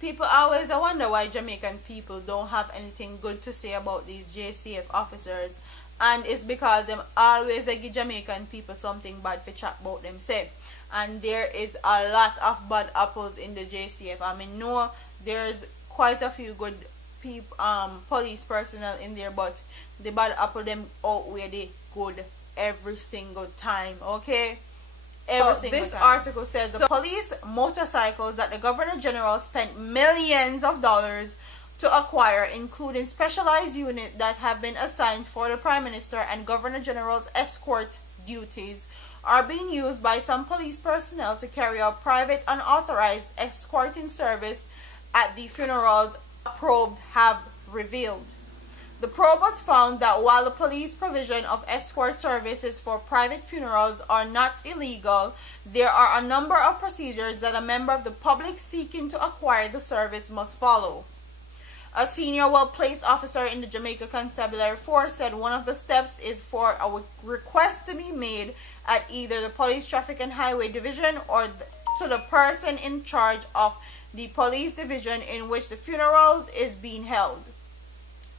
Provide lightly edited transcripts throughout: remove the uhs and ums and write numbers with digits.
People always wonder why Jamaican people don't have anything good to say about these JCF officers, and it's because them always give Jamaican people something bad for chat about them say. And there is a lot of bad apples in the JCF. I mean, no, there's quite a few good people, police personnel in there, but the bad apple them outweigh the good every single time, okay? This article says the police motorcycles that the Governor General spent millions of dollars to acquire, including specialized units that have been assigned for the Prime Minister and Governor General's escort duties, are being used by some police personnel to carry out private unauthorized escorting service at the funerals, probe have revealed. The probe has found that while the police provision of escort services for private funerals are not illegal, there are a number of procedures that a member of the public seeking to acquire the service must follow. A senior well-placed officer in the Jamaica Constabulary Force said one of the steps is for a request to be made at either the Police Traffic and Highway Division or to the person in charge of the police division in which the funerals is being held.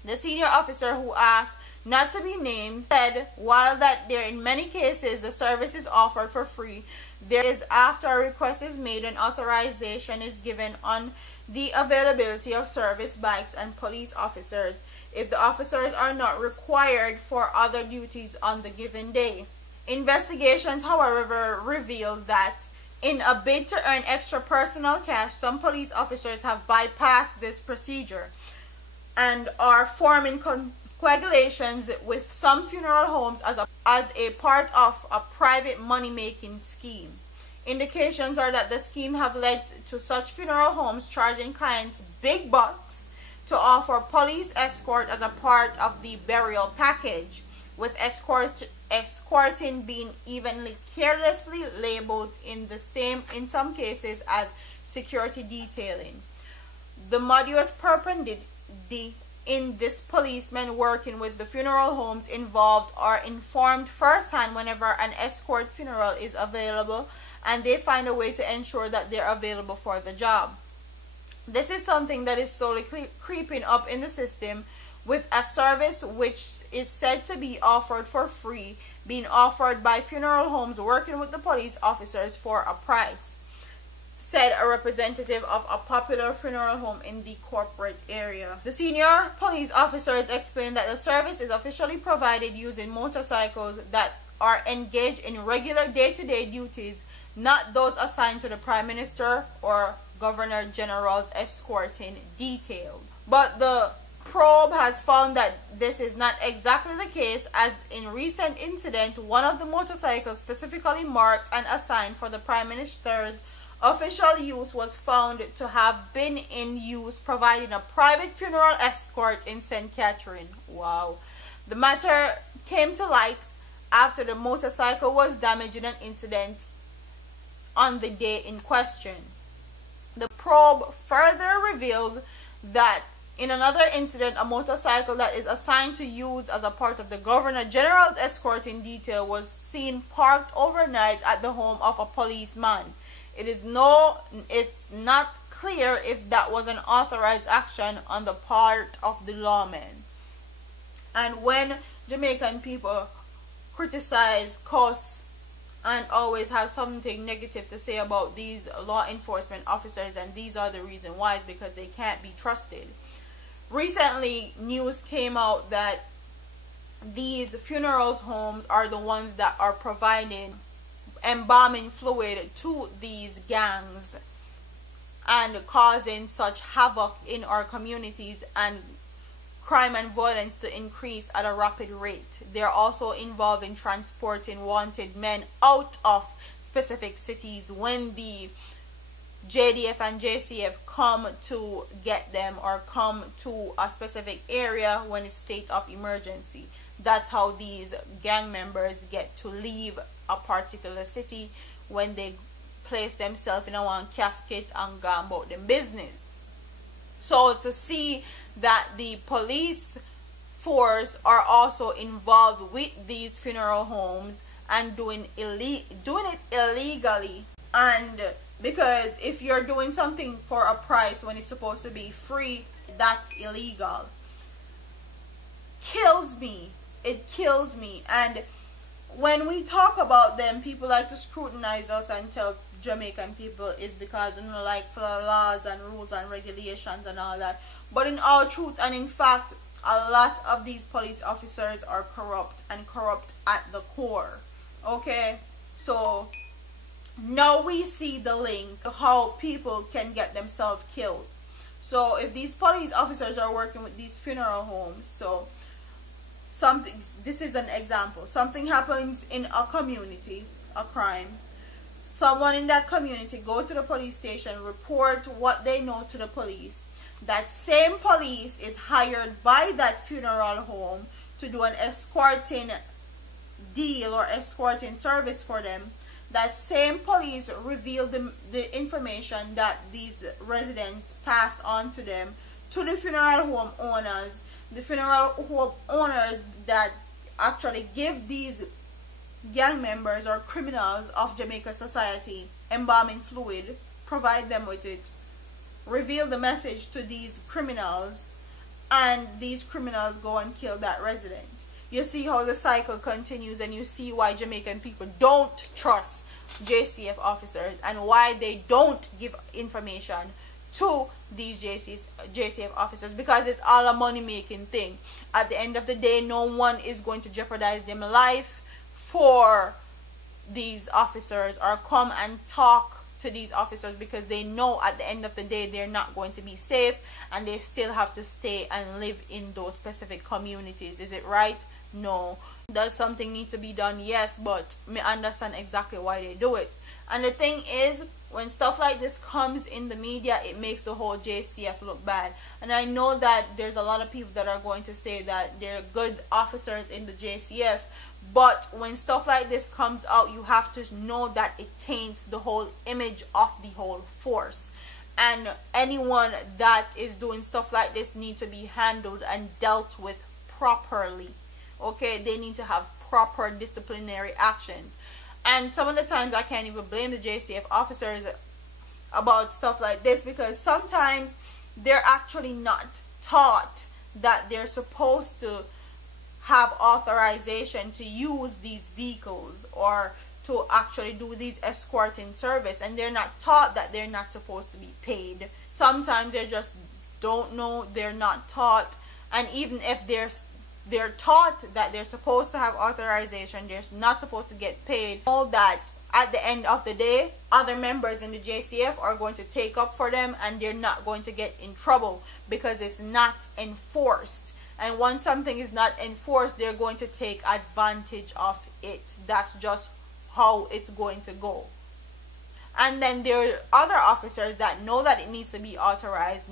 The senior officer, who asked not to be named, said while that there in many cases the service is offered for free, there is after a request is made and authorization is given on the availability of service bikes and police officers if the officers are not required for other duties on the given day. Investigations, however, revealed that in a bid to earn extra personal cash, some police officers have bypassed this procedure and are forming coagulations with some funeral homes as a part of a private money-making scheme. Indications are that the scheme have led to such funeral homes charging clients big bucks to offer police escort as a part of the burial package, with escorting being evenly carelessly labeled in some cases as security detailing. The modus operandi in this policemen working with the funeral homes involved are informed firsthand whenever an escort funeral is available, and they find a way to ensure that they're available for the job. This is something that is slowly creeping up in the system, with a service which is said to be offered for free being offered by funeral homes working with the police officers for a price, said a representative of a popular funeral home in the corporate area. The senior police officers explained that the service is officially provided using motorcycles that are engaged in regular day-to-day duties, not those assigned to the Prime Minister or Governor General's escorting detail. But the probe has found that this is not exactly the case, as in recent incident, one of the motorcycles specifically marked and assigned for the Prime Minister's official use was found to have been in use providing a private funeral escort in St. Catherine. Wow. The matter came to light after the motorcycle was damaged in an incident on the day in question. The probe further revealed that in another incident, a motorcycle that is assigned to use as a part of the Governor General's escorting detail was seen parked overnight at the home of a policeman. It's not clear if that was an authorized action on the part of the lawman. And when Jamaican people criticize, cuss, and always have something negative to say about these law enforcement officers, and these are the reason why, it's because they can't be trusted. Recently, news came out that these funeral homes are the ones that are providing embalming fluid to these gangs and causing such havoc in our communities and crime and violence to increase at a rapid rate. They're also involved in transporting wanted men out of specific cities when the JDF and JCF come to get them or come to a specific area when it's state of emergency. That's how these gang members get to leave a particular city, when they place themselves in a one casket and go about them business. So to see that the police force are also involved with these funeral homes and doing it illegally and Because if you're doing something for a price when it's supposed to be free, that's illegal. Kills me. It kills me. And when we talk about them, people like to scrutinize us and tell Jamaican people it's because, you know, like laws and rules and regulations and all that. But in all truth and in fact, a lot of these police officers are corrupt, and corrupt at the core. Okay? So now we see the link to how people can get themselves killed. So if these police officers are working with these funeral homes, so something, this is an example, something happens in a community, a crime, someone in that community go to the police station, report what they know to the police. That same police is hired by that funeral home to do an escorting deal or escorting service for them. That same police reveal the information that these residents passed on to them to the funeral home owners. The funeral home owners that actually give these gang members or criminals of Jamaica society embalming fluid, provide them with it, reveal the message to these criminals, and these criminals go and kill that resident. You see how the cycle continues, and you see why Jamaican people don't trust JCF officers and why they don't give information to these JCF officers, because it's all a money-making thing. At the end of the day, no one is going to jeopardize their life for these officers or come and talk to these officers, because they know at the end of the day they're not going to be safe, and they still have to stay and live in those specific communities. Is it right? No. Does something need to be done? Yes, but me understand exactly why they do it. And the thing is, when stuff like this comes in the media, it makes the whole JCF look bad. And I know that there's a lot of people that are going to say that they're good officers in the JCF, but when stuff like this comes out, you have to know that it taints the whole image of the whole force. And anyone that is doing stuff like this needs to be handled and dealt with properly. Okay, they need to have proper disciplinary actions. And some of the times I can't even blame the JCF officers about stuff like this, because sometimes they're actually not taught that they're supposed to have authorization to use these vehicles or to actually do these escorting service, and they're not taught that they're not supposed to be paid. Sometimes they just don't know, they're not taught, and even if they're taught that they're supposed to have authorization, they're not supposed to get paid. All that at the end of the day, other members in the JCF are going to take up for them, and they're not going to get in trouble because it's not enforced. And once something is not enforced, they're going to take advantage of it. That's just how it's going to go. And then there are other officers that know that it needs to be authorized,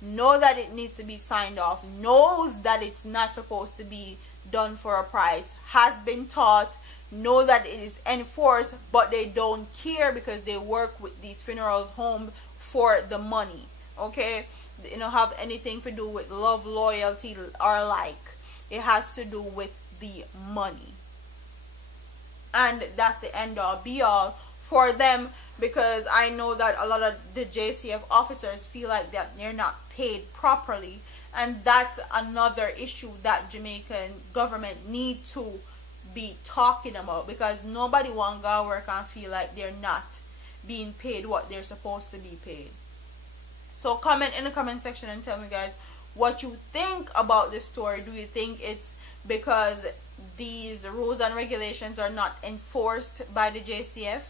know that it needs to be signed off, knows that it's not supposed to be done for a price, has been taught, know that it is enforced, but they don't care because they work with these funerals home for the money. Okay, you don't have anything to do with love, loyalty, or like. It has to do with the money, and that's the end all be all for them, because I know that a lot of the JCF officers feel like that they're not paid properly, and that's another issue that Jamaican government need to be talking about, because nobody want to go work and feel like they're not being paid what they're supposed to be paid. So comment in the comment section and tell me, guys, what you think about this story. Do you think it's because these rules and regulations are not enforced by the JCF?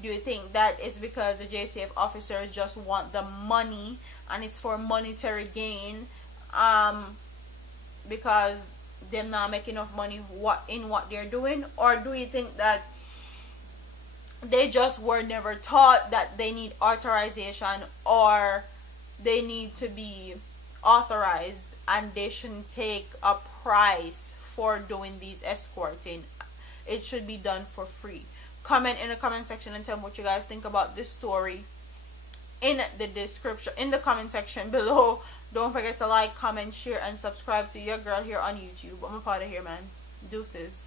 Do you think that it's because the JCF officers just want the money and it's for monetary gain, because they're not making enough money in what they're doing? Or do you think that they just were never taught that they need authorization, or they need to be authorized and they shouldn't take a price for doing these escorting? It should be done for free. Comment in the comment section and tell me what you guys think about this story in the description, in the comment section below. Don't forget to like, comment, share, and subscribe to your girl here on YouTube. I'm out of here, man. Deuces.